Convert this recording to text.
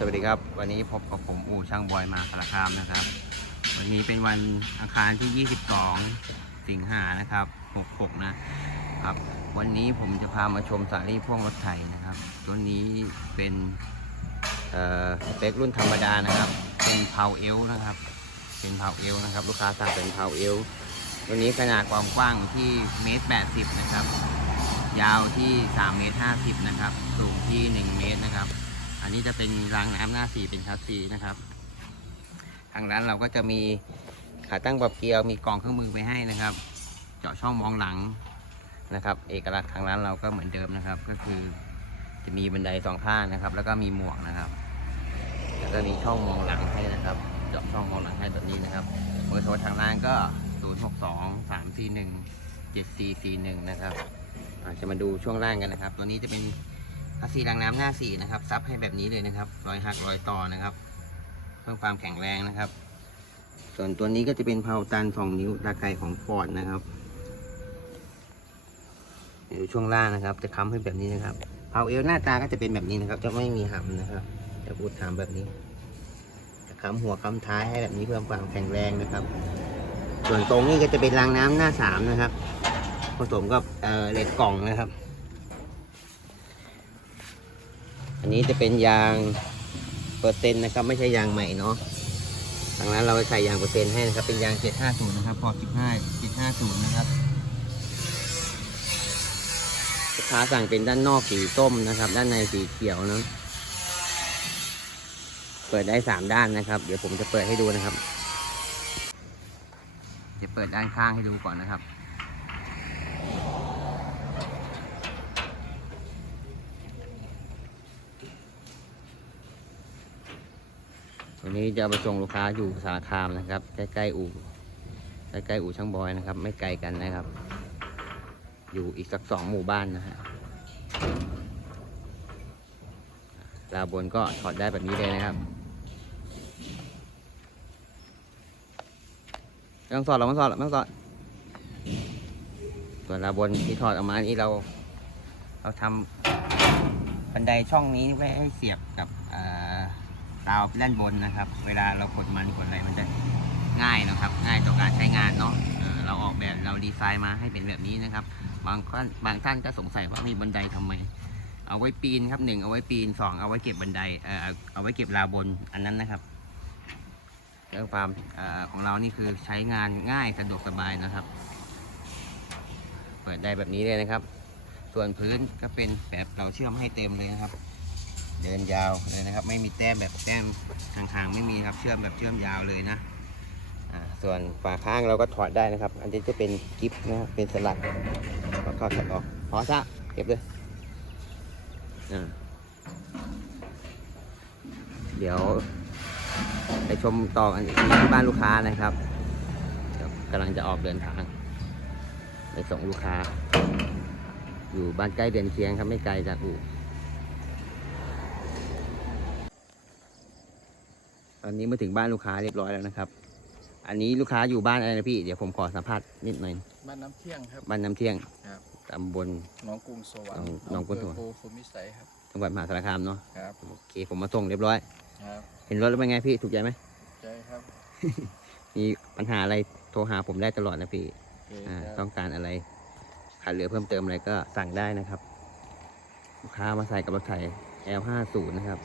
สวัสดีครับ วันนี้พบกับผมอู่ช่างบอยมาสารคามนะครับ วันนี้เป็นวันอังคารที่ 22 สิงหานะครับ 66 นะครับ วันนี้ผมจะพามาชมสาลี่พ่วงรถไถนะครับ ตัวนี้เป็นเอ่อสเปครุ่นธรรมดานะครับ เป็นเพาเอลนะครับ เป็นเพาเอลนะครับ ลูกค้าสั่งเป็นเพาเอลตัวนี้ขนาดความกว้างที่เมตร80 นะครับ ยาวที่3เมตร50 นะครับ สูงที่ 1 เมตรนะครับ อันนี้จะเป็นรางน้ำหน้าสีเป็นคัสซีนะครับ ทางร้านเราก็จะมีขาตั้งปรับเกลียวมีกองเครื่องมือไปให้นะครับ เจาะช่องมองหลังนะครับ เอกลักษณ์ทางร้านเราก็เหมือนเดิมนะครับ ก็คือจะมีบันไดสองข้างนะครับ แล้วก็มีหมวกนะครับ แล้วก็มีช่องมองหลังให้นะครับ เจาะช่องมองหลังให้แบบนี้นะครับเบอร์โทรทางร้านก็ 0 6 2 3 4 1 7 4 4 1 นะครับจะมาดูช่วงล่างกันนะครับ ตัวนี้จะเป็น คัสซีรางน้ำหน้าสีนะครับ ซับให้แบบนี้เลยนะครับรอยหักรอยต่อนะครับ เพิ่มความแข็งแรงนะครับ ส่วนตัวนี้ก็จะเป็นเพาตันสองนิ้วตาไก่ของฟอร์ดนะครับดูช่วงล่างนะครับ จะค้ำให้แบบนี้นะครับเพาเอลหน้าตาก็จะเป็นแบบนี้นะครับ จะไม่มีหำนะครับ จะพูดถามแบบนี้จะค้ำหัวค้ำท้ายให้แบบนี้เพิ่มความแข็งแรงนะครับ ส่วนตรงนี้ก็จะเป็นรางน้ำหน้าสามนะครับ ผสมกับเเหล็กกล่องนะครับ อั นนี้จะเป็นยางเปอร์เซ็นต์นะครับ ไม่ใช่ยางใหม่เนาะทางร้นเราใส่ยางเปอร์เซ็นต์ให้นะครับ เป็นยาง 750 นะครับ พอ 15 750 นะครับลูกค้าสั่งเป็นด้านนอกสีส้มนะครับ ด้านในสีเขียวนะเปิดได้ 3 ด้านนะครับ เดี๋ยวผมจะเปิดให้ดูนะครับ จะเปิดด้านข้างให้ดูก่อนนะครับ วันนี้จะไปส่งลูกค้าอยู่สารคามนะครับ ใกล้ๆอู่ใกล้ๆอู่ช่างบอยนะครับ ไม่ไกลกันนะครับ อยู่อีกสักสองหมู่บ้านนะฮะลาบนก็ถอดได้แบบนี้เลยนะครับไม่ต้องสอดหรอไม่ต้องสอดหรอไม่ต้องสอดส่วนลาบนที่ถอดออกมานี่เรา เราทำบันไดช่องนี้ไว้ให้เสียบกับ ราวด้านบนนะครับ เวลาเรากดมันกดอะไรมันจะง่ายนะครับ ง่ายต่อการใช้งานเนาะเเราออกแบบเราดีไซน์มาให้เป็นแบบนี้นะครับ บางท่านบางท่านก็สงสัยว่ามีบันไดทำไม เอาไว้ปีนครับหนึ่งเอาไว้ปีนสองเอาไว้เก็บบันไดเออเอาไว้เก็บราวบนอันนั้นนะครับเรื่องความอของเรานี่คือใช้งานง่ายสะดวกสบายนะครับ เปิดได้แบบนี้เลยนะครับ ส่วนพื้นก็เป็นแบบเราเชื่อมให้เต็มเลยนะครับ เดินยาวเลยนะครับ ไม่มีแต้มแบบแต้มห่างๆไม่มีครับเชื่อมแบบเชื่อมยาวเลยนะส่วนฝาข้างเราก็ถอดได้นะครับ อันนี้จะเป็นกิฟนะครับเป็นสลักก็เข้าถอดออกพอซะเก็บเลยเดี๋ยว ไปชมต่อกันอีกที่บ้านลูกค้านะครับกำลังจะออกเดินทาง ไปส่งลูกค้า อยู่บ้านใกล้เดือนเคียงครับไม่ไกลจากอู่ อนนี้มาถึงบ้านลูกค้าเรียบร้อยแล้วนะครับ อันนี้ลูกค้าอยู่บ้านอะไรนะพี่ เดี๋ยวผมขอสัมภาษณ์นิดหน่อย บ้านน้ำเที่ยงครับ บ้านน้ำเที่ยงครับตำบล หน้องกรุงสวรรหนองค์หนองกรุงสวรรค์อำเภอโพธิ์สุมิสัยครับ จังหวัดมหาสารคามเนาะ ครับ โอเค ผมมาส่งเรียบร้อย ครับเห็นรถแล้วเป็นไงพี่ ถูกใจไหม ใจครับมีปัญหาอะไรโทรหาผมได้ตลอดนะพี่โอเคอ่าครับ ต้องการอะไรขาดเหลือเพิ่มเติมอะไรก็สั่งได้นะครับ ลูกค้ามาใส่กับรถไถ L50 นะครับ